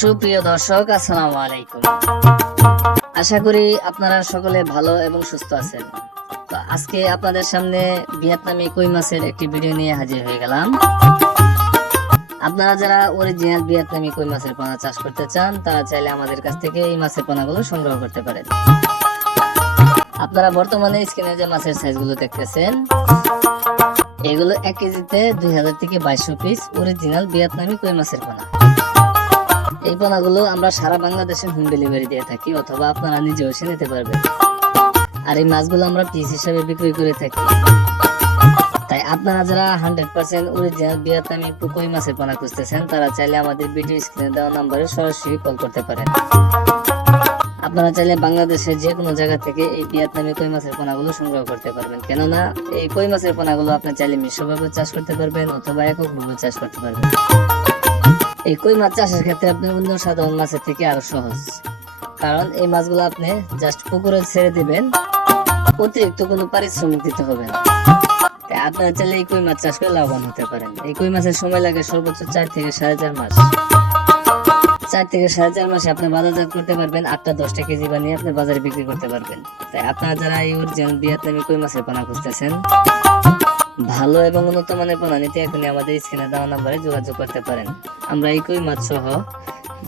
সুপ্রিয় দর্শক, আসসালামু আলাইকুম। আশা করি আপনারা সকলে ভালো এবং সুস্থ আছেন। তো আজকে আপনাদের সামনে ভিয়েতনামি কই মাছের একটি ভিডিও নিয়ে হাজির হয়ে গেলাম। আপনারা যারা অরিজিনাল ভিয়েতনামি কই মাছের পোনা চাষ করতে চান, তারা চাইলে আমাদের কাছ থেকে এই মাছের পোনাগুলো সংগ্রহ করতে পারেন। আপনারা বর্তমানে স্ক্রিনে যে মাছের সাইজগুলো দেখতেছেন, এগুলো এক কেজিতে দুই হাজার থেকে বাইশশো পিস অরিজিনাল ভিয়েতনামি কই মাছের পোনা। এই পোনাগুলো আমরা সারা বাংলাদেশে হোম ডেলিভারি দিয়ে থাকি, অথবা আপনারা নিজেও এসে নিতে পারবেন। আর এই মাছগুলো আমরা পিস হিসাবে বিক্রি করে থাকি। তাই আপনারা যারা হান্ড্রেড পার্সেন্ট অরিজিনাল ভিয়েতনামি কই মাছের পোনা খুঁজতেছেন, তারা চাইলে আমাদের ভিডিও স্ক্রিনে দেওয়া নাম্বারে সরাসরি কল করতে পারেন। আপনারা চাইলে বাংলাদেশের যে কোনো জায়গা থেকে এই ভিয়েতনামি কই মাছের পোনাগুলো সংগ্রহ করতে পারবেন। কেননা, এই কই মাছের পোনাগুলো আপনি চাইলে মিশ্রভাবে চাষ করতে পারবেন, অথবা এককভাবে চাষ করতে পারবেন। এই কই মাছ চাষের ক্ষেত্রে আপনি অন্য সাধারণ মাছের থেকে আরও সহজ? কারণ এই মাছগুলো আপনি জাস্ট পুকুরে ছেড়ে দিবেন, অতিরিক্ত কোনো পারিশ্রমিক দিতে হবে না। আপনারা চাইলে এই কই মাছ চাষ করে লাভবান হতে পারেন। এই কই মাছের সময় লাগে সর্বোচ্চ চার থেকে সাড়ে চার মাস। চার থেকে সাড়ে চার মাসে আপনি বাজারজাত করতে পারবেন, আটটা দশটা কেজি বানিয়ে আপনি বাজারে বিক্রি করতে পারবেন। তাই আপনারা যারা এই অরিজিনাল ভিয়েতনামি কই মাছের পোনা খুঁজতেছেন ভালো এবং উন্নত মানের পোনা নিতে এখনই আমাদের স্ক্রিনে দেওয়া নাম্বারে যোগাযোগ করতে পারেন। আমরা এই কই মাছ সহ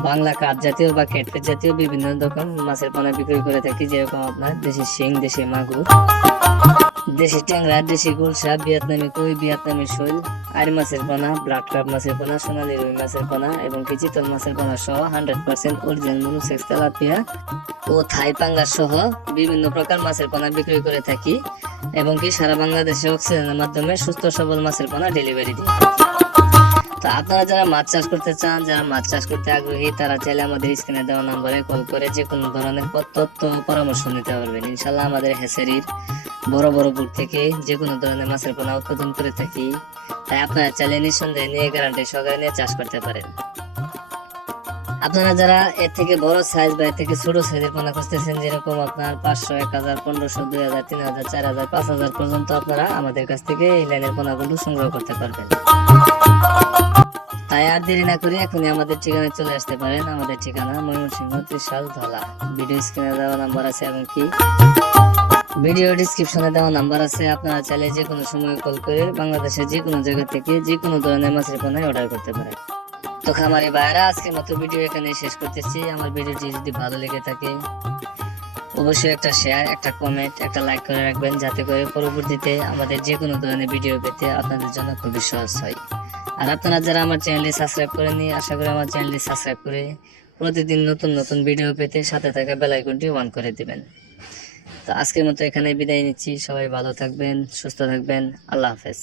বাংলা কাঠ জাতীয় বা ক্যাটফিট জাতীয় বিভিন্ন রকম মাছের পোনা বিক্রি করে থাকি, যেরকম আপনার দেশি শিং, দেশি মাগুর, দেশি ট্যাংরা, দেশি গুলশা, ভিয়েতনামি কই, ভিয়েতনামি শৈল আর মাছের পোনা, ব্লাড কাপ মাছের পোনা, সোনালী রুই মাছের পোনা এবং কি মাছের পোনা সহ hundred percent original monosex tilapia ও থাই পাঙ্গা সহ বিভিন্ন প্রকার মাছের পোনা বিক্রি করে থাকি। এবং কি সারা বাংলাদেশে অক্সিজেনের মাধ্যমে সুস্থ সবল মাছের পোনা ডেলিভারি দিই তো আপনারা যারা মাছ চাষ করতে চান, যারা মাছ চাষ করতে আগ্রহী, তারা চাইলে আমাদের স্ক্রিনে দেওয়া নম্বরে কল করে যে কোনো ধরনের তথ্য পরামর্শ নিতে পারবেন। ইনশাল্লাহ আমাদের হেসারির বড় বড় বুট থেকে যে কোনো ধরনের মাছের পোনা উৎপাদন করে থাকি। তাই আপনারা চাইলে নিঃসন্দেহে নিয়ে গ্যারান্টি সহকারে নিয়ে চাষ করতে পারেন। আপনারা যারা এর থেকে বড় সাইজ বা এর থেকে ছোট সাইজের পোনা খুঁজতেছেন, যেরকম আপনার পাঁচশো, এক হাজার, পনেরোশো, দুই হাজার, তিন হাজার, চার হাজার, পাঁচ হাজার পর্যন্ত আপনারা আমাদের কাছ থেকে এই লাইনের পোনাগুলো সংগ্রহ করতে পারবেন। তাই আর দেরি না করে এখনই আমাদের ঠিকানায় চলে আসতে পারেন। আমাদের ঠিকানা ময়মনসিংহ ত্রিশাল ধলা। ভিডিও স্ক্রিনে দেওয়া নাম্বার আছে এবং কি? ভিডিও ডিসক্রিপশনে দেওয়া নাম্বার আছে। আপনারা চাইলে যে কোনো সময় কল করে বাংলাদেশের যে কোনো জায়গা থেকে যে কোনো ধরনের মাছের পোনায় অর্ডার করতে পারেন। তো খামারি ভাইরা, আজকের মতো ভিডিও এখানে শেষ করতেছি। আমার ভিডিওটি যদি ভালো লেগে থাকে, অবশ্যই একটা শেয়ার একটা কমেন্ট একটা লাইক করে রাখবেন, যাতে করে পরবর্তীতে আমাদের যে কোনো ধরনের ভিডিও পেতে আপনাদের জন্য খুবই সহজ হয়। আর আপনারা যারা আমার চ্যানেলটি সাবস্ক্রাইব করেননি, আশা করি আমার চ্যানেলটি সাবস্ক্রাইব করে প্রতিদিন নতুন নতুন ভিডিও পেতে সাথে থাকা বেল আইকনটি অন করে দিবেন। তো আজকের মতো এখানে বিদায় নিচ্ছি। সবাই ভালো থাকবেন, সুস্থ থাকবেন। আল্লাহ হাফেজ।